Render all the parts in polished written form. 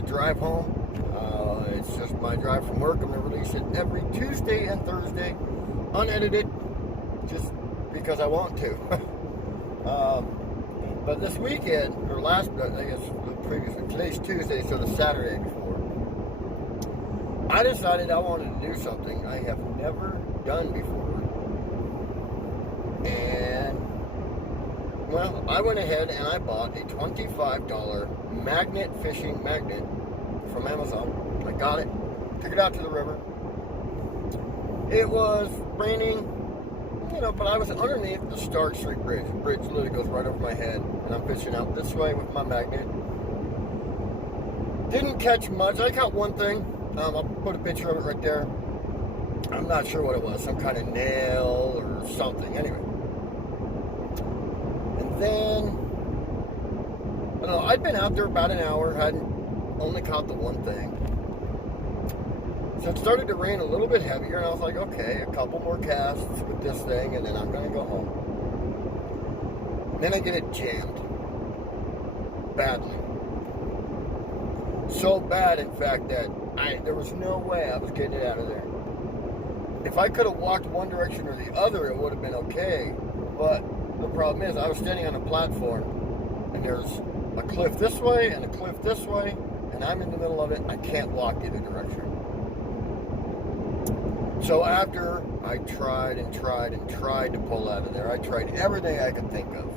the drive home. It's just my drive from work. I'm going to release it every Tuesday and Thursday, unedited, just because I want to. But this weekend, or last, I guess the previous week, today's Tuesday, so the Saturday before, I decided I wanted to do something I have never done before. And, well, I went ahead and I bought a $25 magnet fishing magnet from Amazon. I got it, took it out to the river. It was raining, but I was underneath the Stark Street Bridge. The bridge literally goes right over my head, and I'm fishing out this way with my magnet. Didn't catch much. I caught one thing. I'll put a picture of it right there. I'm not sure what it was, some kind of nail or something. Anyway. And then, I don't know, I'd been out there about an hour, hadn't only caught the one thing. So it started to rain a little bit heavier, and I was like, okay, a couple more casts with this thing, and then I'm going to go home. And then I get it jammed. Badly. So bad, in fact, that there was no way I was getting it out of there. If I could have walked one direction or the other, it would have been okay. But the problem is, I was standing on a platform, and there's a cliff this way and a cliff this way, and I'm in the middle of it. I can't walk either direction. So after I tried and tried and tried to pull out of there, I tried everything I could think of.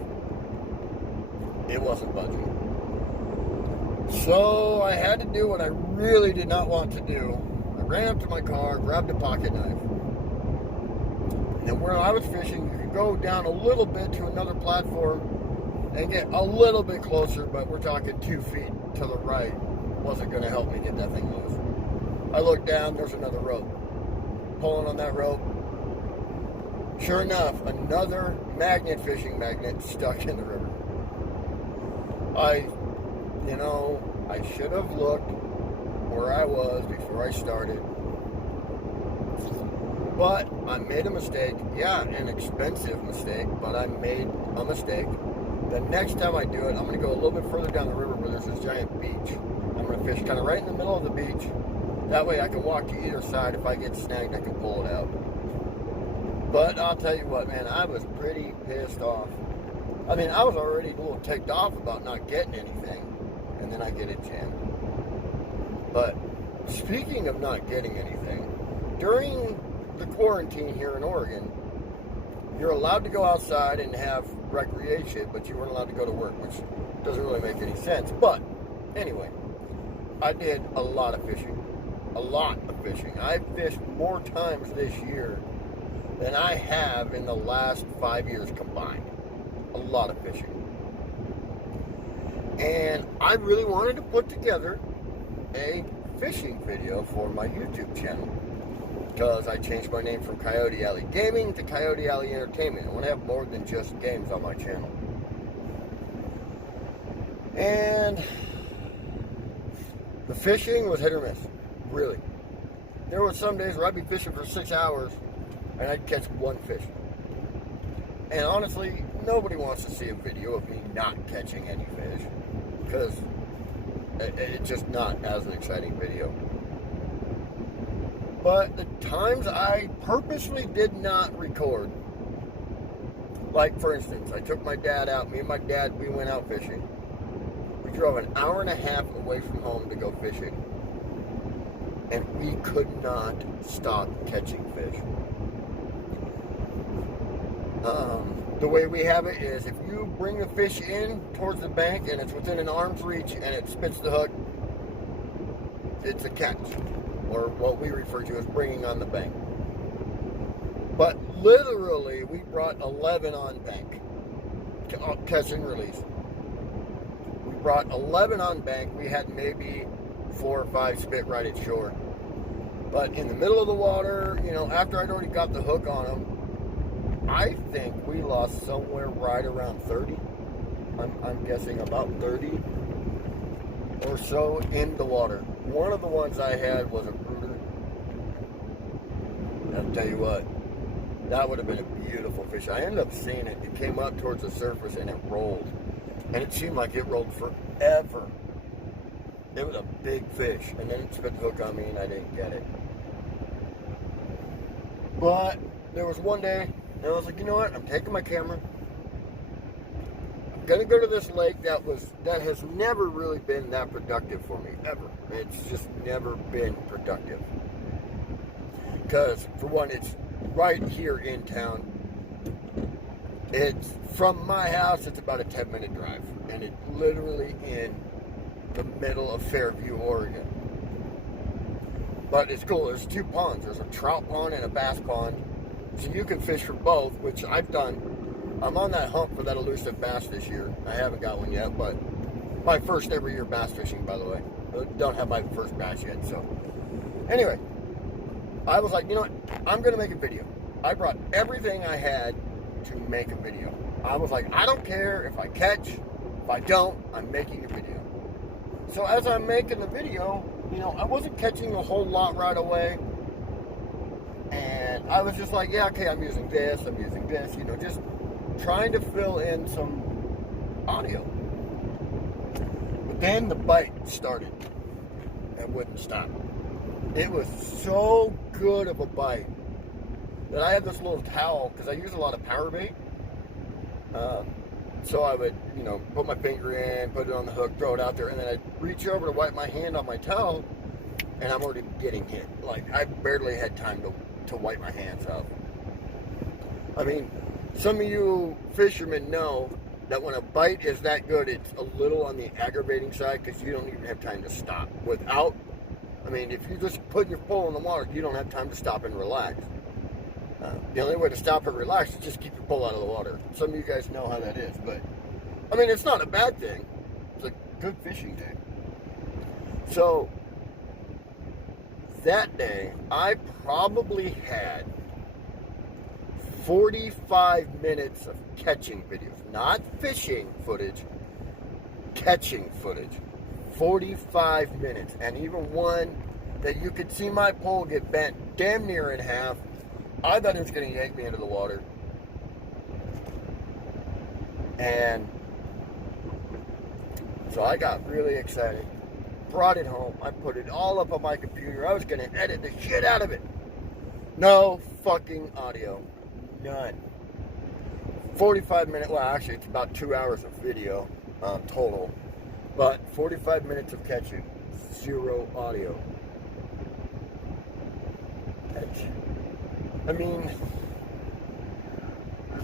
It wasn't budging. So I had to do what I really did not want to do. I ran up to my car, grabbed a pocket knife. And where I was fishing, you could go down a little bit to another platform and get a little bit closer, but we're talking 2 feet to the right. Wasn't going to help me get that thing loose. I looked down, there's another rope. Pulling on that rope. Sure enough, another magnet fishing magnet stuck in the river. I should have looked where I was before I started. But I made a mistake. Yeah, an expensive mistake, but I made a mistake. The next time I do it, I'm going to go a little bit further down the river where there's this giant beach. I'm going to fish kind of right in the middle of the beach. That way I can walk to either side. If I get snagged, I can pull it out. But I'll tell you what, man, I was pretty pissed off. I mean, I was already a little ticked off about not getting anything. And then I get it jammed. But speaking of not getting anything, during the quarantine here in Oregon, you're allowed to go outside and have recreation, but you weren't allowed to go to work, which doesn't really make any sense. But anyway, I did a lot of fishing. A lot of fishing. I fished more times this year than I have in the last 5 years combined. A lot of fishing. And I really wanted to put together a fishing video for my YouTube channel, because I changed my name from Coyote Alley Gaming to Coyote Alley Entertainment. I want to have more than just games on my channel. And the fishing was hit or miss. Really. There were some days where I'd be fishing for 6 hours and I'd catch one fish. And honestly, nobody wants to see a video of me not catching any fish, because it's just not as an exciting video. But the times I purposely did not record, like for instance, I took my dad out, me and my dad, we went out fishing. We drove an hour and a half away from home to go fishing. And we could not stop catching fish. The way we have it is, if you bring the fish in towards the bank and it's within an arm's reach and it spits the hook, it's a catch, or what we refer to as bringing on the bank. But literally, we brought 11 on bank, catch and release. We brought 11 on bank. We had maybe 4 or 5 spit right at shore. But in the middle of the water, after I'd already got the hook on them, I think we lost somewhere right around 30. I'm guessing about 30 or so in the water. One of the ones I had was a brooder. I'll tell you what, that would have been a beautiful fish. I ended up seeing it. It came up towards the surface and it rolled. And it seemed like it rolled forever. It was a big fish, and then it spit the hook on me, and I didn't get it. But there was one day, and I was like, you know what? I'm taking my camera. I'm gonna go to this lake that has never really been that productive for me ever. It's just never been productive. Because for one, it's right here in town. It's from my house. It's about a 10-minute drive, and it's literally in the middle of Fairview, Oregon. But it's cool. There's two ponds. There's a trout pond and a bass pond. So you can fish for both, which I've done. I'm on that hunt for that elusive bass this year. I haven't got one yet, but my first ever year bass fishing, by the way. I don't have my first bass yet, so. Anyway, I was like, you know what? I'm going to make a video. I brought everything I had to make a video. I was like, I don't care if I catch. If I don't, I'm making a video. So as I'm making the video, you know, I wasn't catching a whole lot right away. And I was just like, yeah, okay, I'm using this, you know, just trying to fill in some audio. But then the bite started and wouldn't stop. It was so good of a bite that I had this little towel, because I use a lot of power bait. So I would, you know, put my finger in, put it on the hook, throw it out there, and then I'd reach over to wipe my hand on my towel, and I'm already getting hit. Like, I barely had time to wipe my hands off. I mean, some of you fishermen know that when a bite is that good, it's a little on the aggravating side, because you don't even have time to stop. I mean, if you just put your pole in the water, you don't have time to stop and relax. The only way to stop and relax is just keep your pole out of the water. Some of you guys know how that is, but I mean, it's not a bad thing. It's a good fishing day. So that day, I probably had 45 minutes of catching videos, not fishing footage, catching footage. 45 minutes, and even one that you could see my pole get bent damn near in half. I thought it was going to yank me into the water. And so I got really excited. Brought it home. I put it all up on my computer. I was going to edit the shit out of it. No fucking audio. None. 45 minutes. Well, actually, it's about 2 hours of video total. But 45 minutes of catching. Zero audio. I mean,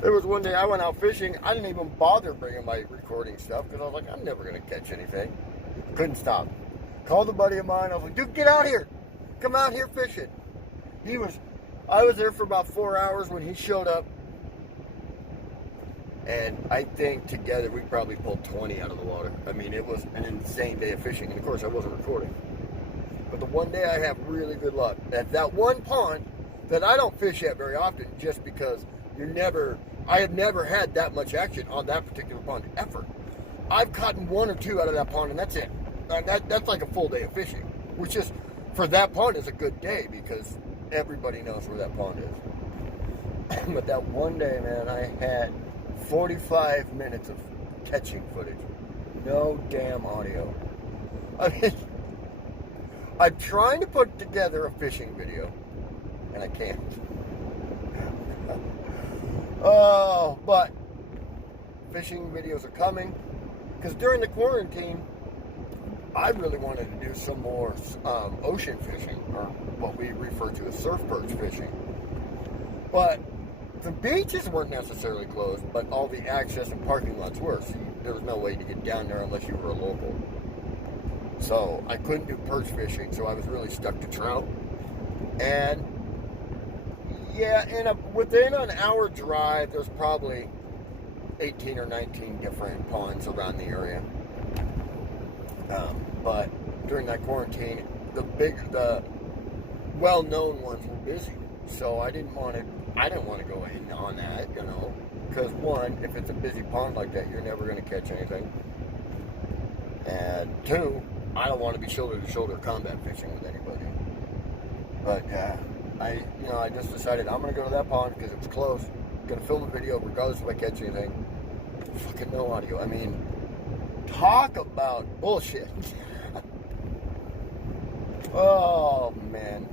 there was one day I went out fishing. I didn't even bother bringing my recording stuff because I was like, I'm never going to catch anything. Couldn't stop. Called a buddy of mine. I was like, dude, get out here. Come out here fishing. I was there for about 4 hours when he showed up. And I think together we probably pulled 20 out of the water. I mean, it was an insane day of fishing. And of course, I wasn't recording. But the one day I have really good luck. At that one pond that I don't fish at very often, just because I have never had that much action on that particular pond ever. I've caught one or two out of that pond, and that's it. That's like a full day of fishing, which is, for that pond, is a good day because everybody knows where that pond is. But that one day, man, I had 45 minutes of catching footage. No damn audio. I mean, I'm trying to put together a fishing video, and I can't. Oh, but fishing videos are coming. Because during the quarantine, I really wanted to do some more ocean fishing, or what we refer to as surf perch fishing. But the beaches weren't necessarily closed, but all the access and parking lots were. So there was no way to get down there unless you were a local. So I couldn't do perch fishing, so I was really stuck to trout. And yeah, within an hour drive, there's probably 18 or 19 different ponds around the area. But during that quarantine, the well-known ones were busy, so I didn't want to go in on that, you know, because one, if it's a busy pond like that, you're never going to catch anything, and two, I don't want to be shoulder-to-shoulder combat fishing with anybody. But I just decided I'm going to go to that pond because it's close. I'm going to film a video regardless if I catch anything. Fucking no audio. I mean, talk about bullshit. Oh, man.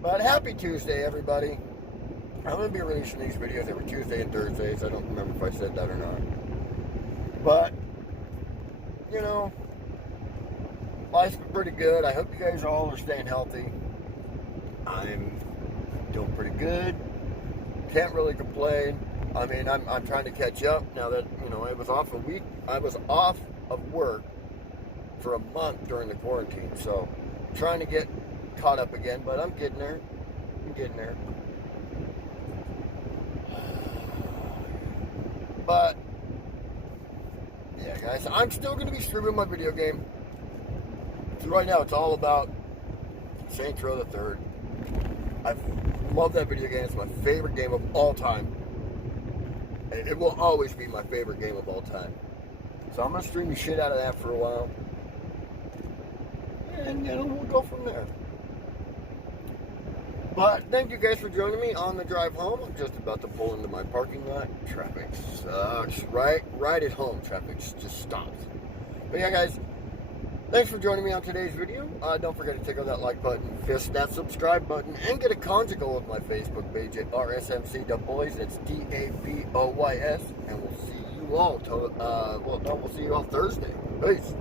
But happy Tuesday, everybody. I'm going to be releasing these videos every Tuesday and Thursdays. I don't remember if I said that or not. But, you know, life's been pretty good. I hope you guys all are staying healthy. I'm doing pretty good. Can't really complain. I mean, I'm trying to catch up now that, you know, I was off a week. I was off of work for a month during the quarantine. So, trying to get caught up again, but I'm getting there. I'm getting there. But, yeah, guys, I'm still going to be streaming my video game. So right now, it's all about Saints Row the Third. I love that video game. It's my favorite game of all time. And it will always be my favorite game of all time. So I'm going to stream the shit out of that for a while. And, you know, we'll go from there. But thank you guys for joining me on the drive home. I'm just about to pull into my parking lot. Traffic sucks. Right at home, traffic just stops. But yeah, guys, thanks for joining me on today's video. Don't forget to tickle that like button, fist that subscribe button, and get a conjugal with my Facebook page at RSMC Daboys. It's DABOYS. And we'll see you all we'll see you all Thursday. Peace.